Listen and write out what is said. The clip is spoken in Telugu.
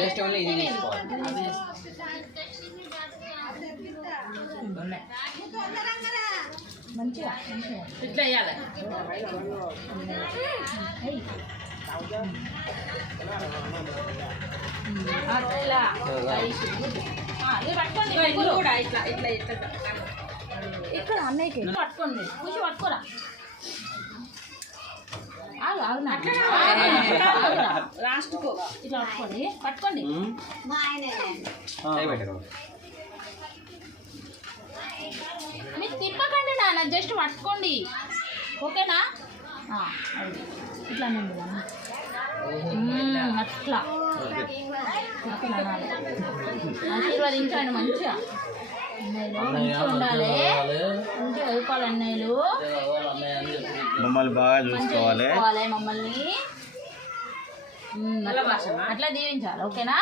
జస్ట్ ఓన్లీ ఇది తీసుకోవాలి. మంచిగా ఇట్లా వేయాలి. ఇక్కడ అన్నయ్యకి పట్టుకోండి, కూర్చో పట్టుకోరా. లాస్ట్ ఇట్లా పట్టుకోండి. మీరు తిప్పకండి నాన్న, జస్ట్ పట్టుకోండి, ఓకేనా? ఇట్లా అట్లా ఆశీర్వదించండి మంచిగా. అన్నయ్యలు మంచిగా ఉండాలి, మంచిగా చదువుకోవాలి. అన్నయ్యలు మమ్మల్ని బాగా చూసుకోవాలి, మమ్మల్ని అట్లా దీవించాలి, ఓకేనా?